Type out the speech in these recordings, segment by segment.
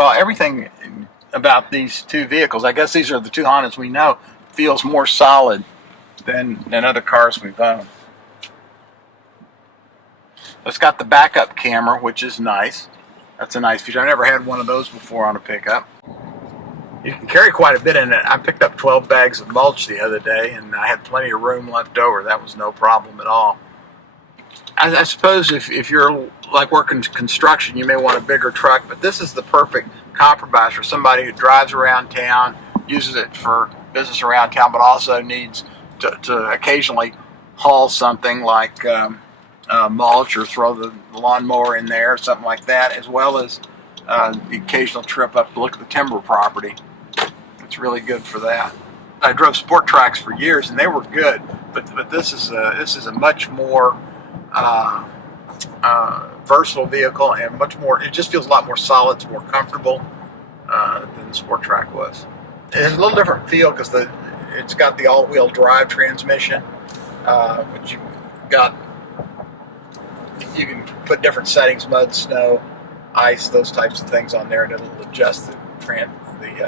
Well, everything about these two vehicles, I guess these are the two Hondas we know, feels more solid than other cars we've owned. It's got the backup camera, which is nice. That's a nice feature. I never had one of those before on a pickup. You can carry quite a bit in it. I picked up 12 bags of mulch the other day, and I had plenty of room left over. That was no problem at all. I suppose if you're like working construction, you may want a bigger truck, but this is the perfect compromise for somebody who drives around town, uses it for business around town, but also needs to occasionally haul something like mulch or throw the lawnmower in there or something like that, as well as the occasional trip up to look at the timber property. It's really good for that. I drove sport tracks for years and they were good, but this is a much more versatile vehicle and much more. It just feels a lot more solid. It's more comfortable than the sport track was. It has a little different feel because it's got the all-wheel drive transmission, which you can put different settings: mud, snow, ice, those types of things on there, and it'll adjust the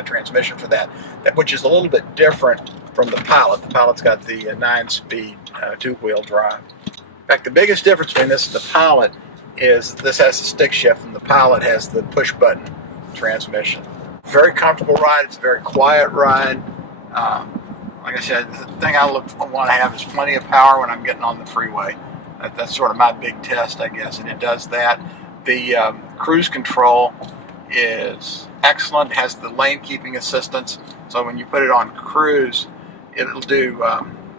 transmission for that, which is a little bit different from the Pilot. The Pilot's got the 9-speed two-wheel drive. In fact, the biggest difference between this and the Pilot is this has the stick shift and the Pilot has the push-button transmission. Very comfortable ride. It's a very quiet ride. Like I said, the thing I want to have is plenty of power when I'm getting on the freeway. That's sort of my big test, I guess, and it does that. The cruise control is excellent. It has the lane keeping assistance, so when you put it on cruise, it'll do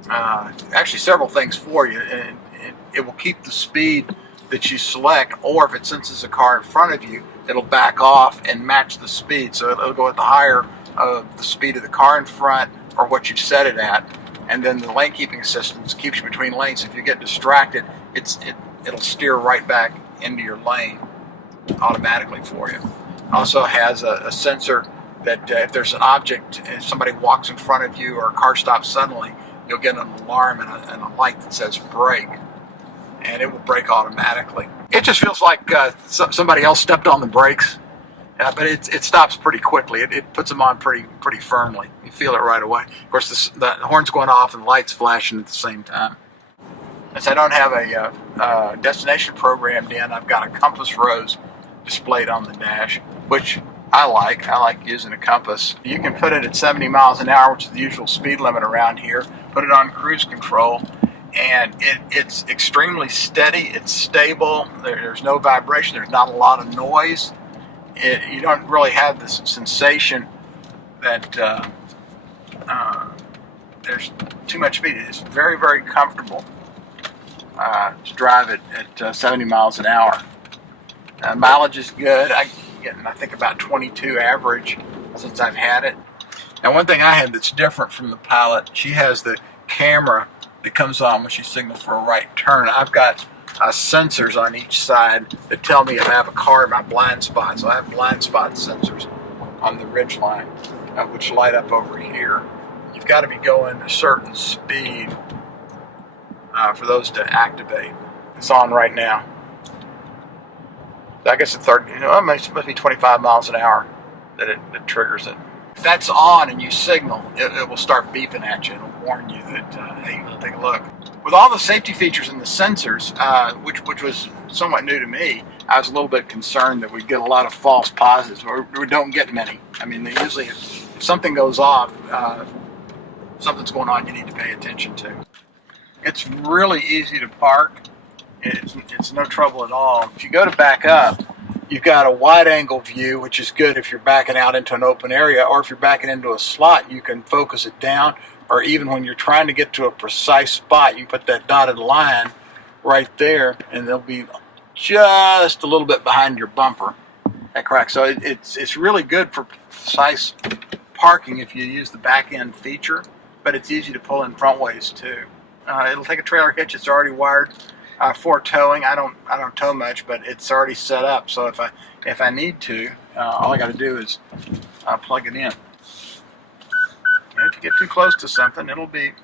actually several things for you. It will keep the speed that you select, or if it senses a car in front of you, it'll back off and match the speed. So it'll go at the higher of the speed of the car in front or what you've set it at. And then the lane keeping assistance keeps you between lanes. So if you get distracted, it'll steer right back into your lane automatically for you. It also has a sensor that if there's an object, if somebody walks in front of you or a car stops suddenly, you'll get an alarm and a light that says brake, and it will brake automatically. It just feels like somebody else stepped on the brakes, but it stops pretty quickly. It puts them on pretty firmly. You feel it right away. Of course, the horn's going off and the light's flashing at the same time. Since I don't have a destination programmed in, I've got a compass rose displayed on the dash, which I like. I like using a compass. You can put it at 70 miles an hour, which is the usual speed limit around here. Put it on cruise control, and it's extremely steady. It's stable. There's no vibration. There's not a lot of noise. You don't really have this sensation that there's too much speed. It's very, very comfortable to drive it at 70 miles an hour. Mileage is good. I'm getting, I think, about 22 average since I've had it. Now, one thing I have that's different from the Pilot, she has the camera that comes on when she signals for a right turn. I've got sensors on each side that tell me if I have a car in my blind spot. So I have blind spot sensors on the Ridgeline, which light up over here. You've got to be going a certain speed for those to activate. It's on right now. I guess it's 30. It must be 25 miles an hour that it triggers it. If that's on and you signal, it will start beeping at you. It'll warn you that hey, take a look. With all the safety features and the sensors, which was somewhat new to me, I was a little bit concerned that we'd get a lot of false positives. We don't get many. I mean, usually if something goes off, something's going on you need to pay attention to. It's really easy to park. It's no trouble at all. If you go to back up, you've got a wide angle view, which is good if you're backing out into an open area, or if you're backing into a slot, you can focus it down, or even when you're trying to get to a precise spot, you put that dotted line right there, and they'll be just a little bit behind your bumper. That correct. So it's really good for precise parking if you use the back end feature, but it's easy to pull in front ways too. It'll take a trailer hitch. It's already wired for towing. I don't tow much, but it's already set up. So if I need to, all I got to do is plug it in. And if you get too close to something, it'll beep.